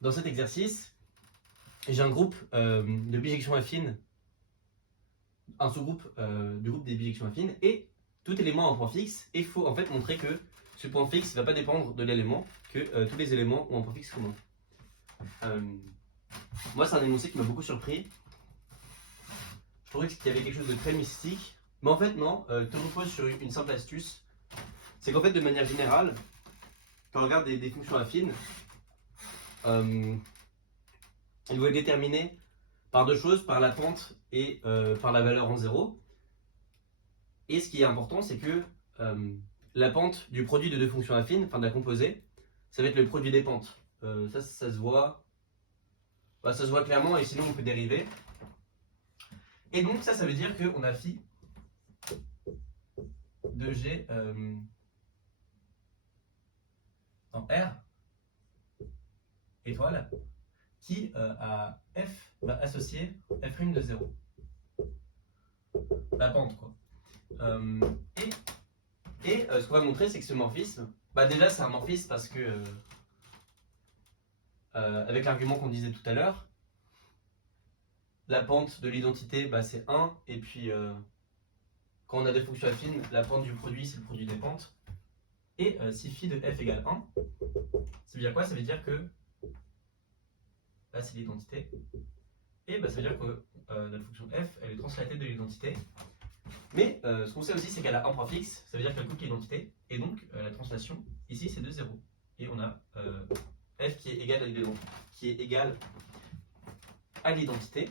dans cet exercice, j'ai un groupe de bijections affines, un sous-groupe du groupe des bijections affines, et tout élément a un point fixe, et il faut en fait montrer que ce point fixe ne va pas dépendre de l'élément, que tous les éléments ont un point fixe commun. Moi, c'est un énoncé qui m'a beaucoup surpris. Je trouvais qu'il y avait quelque chose de très mystique, mais en fait non, tout repose sur une simple astuce. C'est qu'en fait, de manière générale, quand on regarde des fonctions affines, elles vont être déterminées par deux choses, par la pente et par la valeur en zéro. Et ce qui est important, c'est que la pente du produit de deux fonctions affines, enfin de la composée, ça va être le produit des pentes. Ça se voit. Ça se voit clairement, et sinon on peut dériver. Et donc ça veut dire qu'on a phi de G en R étoile qui à F va associer F' de 0. La pente quoi. Et ce qu'on va montrer, c'est que ce morphisme, déjà c'est un morphisme parce que avec l'argument qu'on disait tout à l'heure, la pente de l'identité c'est 1, et puis quand on a des fonctions affines, la pente du produit c'est le produit des pentes. Et si phi de f égale 1, ça veut dire quoi? Ça veut dire que là c'est l'identité, et ça veut dire que notre fonction f elle est translatée de l'identité. Mais ce qu'on sait aussi, c'est qu'elle a un point fixe, ça veut dire qu'elle coupe l'identité, et donc la translation ici c'est de 0. Et on a f qui est égal à l'identité.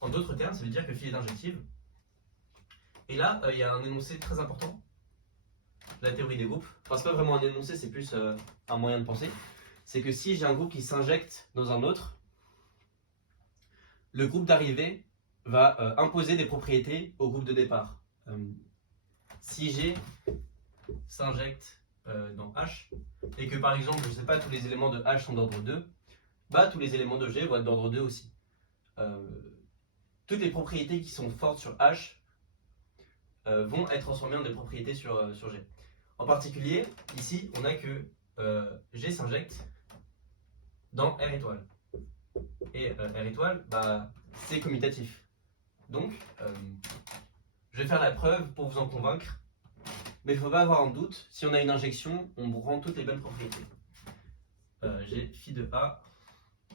En d'autres termes, ça veut dire que phi est injective. Et là, il y a un énoncé très important, la théorie des groupes. Enfin, c'est pas vraiment un énoncé, c'est plus un moyen de penser. C'est que si j'ai un groupe qui s'injecte dans un autre, le groupe d'arrivée va imposer des propriétés au groupe de départ. Si G s'injecte dans H, et que par exemple, je ne sais pas, tous les éléments de H sont d'ordre 2, tous les éléments de G vont être d'ordre 2 aussi. Toutes les propriétés qui sont fortes sur H vont être transformées en des propriétés sur G. En particulier, ici, on a que G s'injecte dans R étoile. Et R étoile, c'est commutatif. Donc, je vais faire la preuve pour vous en convaincre, mais il ne faut pas avoir un doute, si on a une injection, on rend toutes les bonnes propriétés. J'ai phi de A,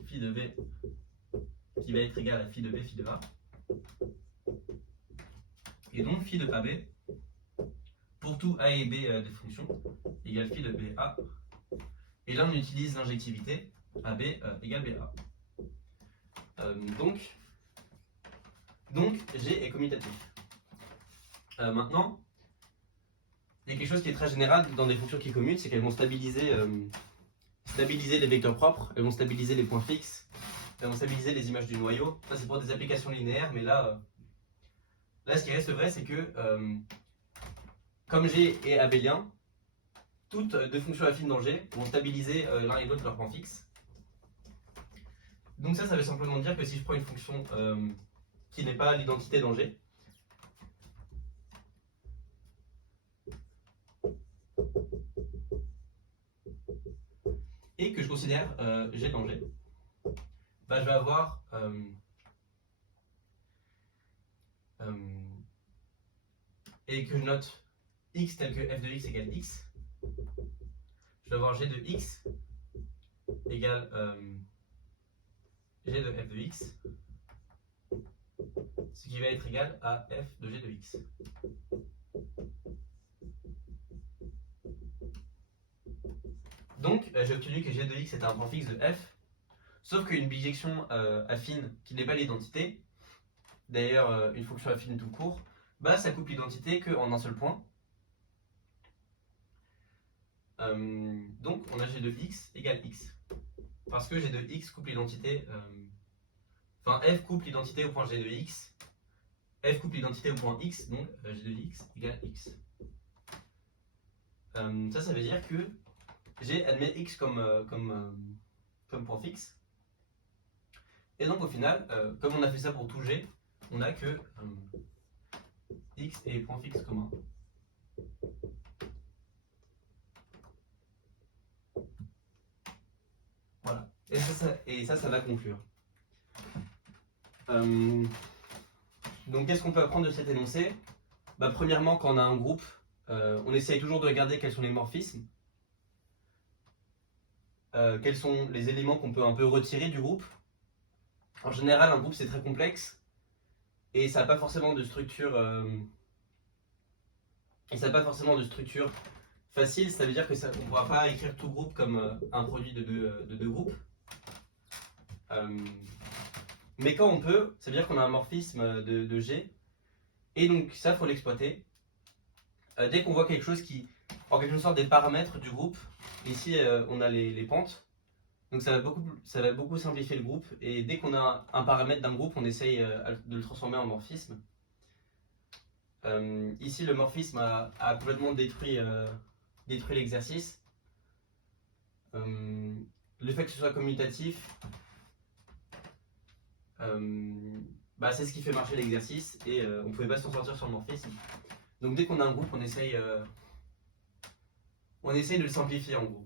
phi de B, qui va être égal à phi de B, phi de A. Et donc, phi de AB, pour tout A et B des fonctions, égale phi de BA. Et là, on utilise l'injectivité, AB égale BA. Donc, G est commutatif. Maintenant, il y a quelque chose qui est très général dans des fonctions qui commutent, c'est qu'elles vont stabiliser les vecteurs propres, elles vont stabiliser les points fixes, elles vont stabiliser les images du noyau. Ça, c'est pour des applications linéaires, mais là ce qui reste vrai, c'est que comme G est abélien, toutes deux fonctions affines dans G vont stabiliser l'un et l'autre leurs points fixes. Donc ça veut simplement dire que si je prends une fonction qui n'est pas l'identité dans G, et que je considère G dans G, je vais avoir et que je note x tel que f de x égale x, je vais avoir G de x égale G de f de x, ce qui va être égal à f de G de x. Donc j'ai obtenu que G de x est un point fixe de f, sauf qu'une bijection affine qui n'est pas l'identité, d'ailleurs une fonction affine tout court, ça coupe l'identité qu'en un seul point. Donc on a G de x égale x. Parce que G de x coupe l'identité, f coupe l'identité au point G de x, f coupe l'identité au point x, donc G de x égale x. Ça veut dire que G admet x comme point fixe. Et donc au final, comme on a fait ça pour tout G, on a que x est point fixe commun. Voilà. Et ça va conclure. Donc qu'est-ce qu'on peut apprendre de cet énoncé? Premièrement, quand on a un groupe, on essaye toujours de regarder quels sont les morphismes, quels sont les éléments qu'on peut un peu retirer du groupe. En général, un groupe c'est très complexe et ça n'a pas forcément de structure facile. Ça veut dire que on ne pourra pas écrire tout groupe comme un produit de deux groupes. Mais quand on peut, ça veut dire qu'on a un morphisme de G. Et donc ça, faut l'exploiter. Dès qu'on voit quelque chose qui, en quelque sorte, des paramètres du groupe, ici on a les pentes. Donc ça va beaucoup simplifier le groupe. Et dès qu'on a un paramètre d'un groupe, on essaye de le transformer en morphisme. Ici, le morphisme a complètement détruit l'exercice. Le fait que ce soit commutatif, c'est ce qui fait marcher l'exercice et on ne pouvait pas s'en sortir sur le morphisme. Donc dès qu'on a un groupe, on essaye de le simplifier en gros.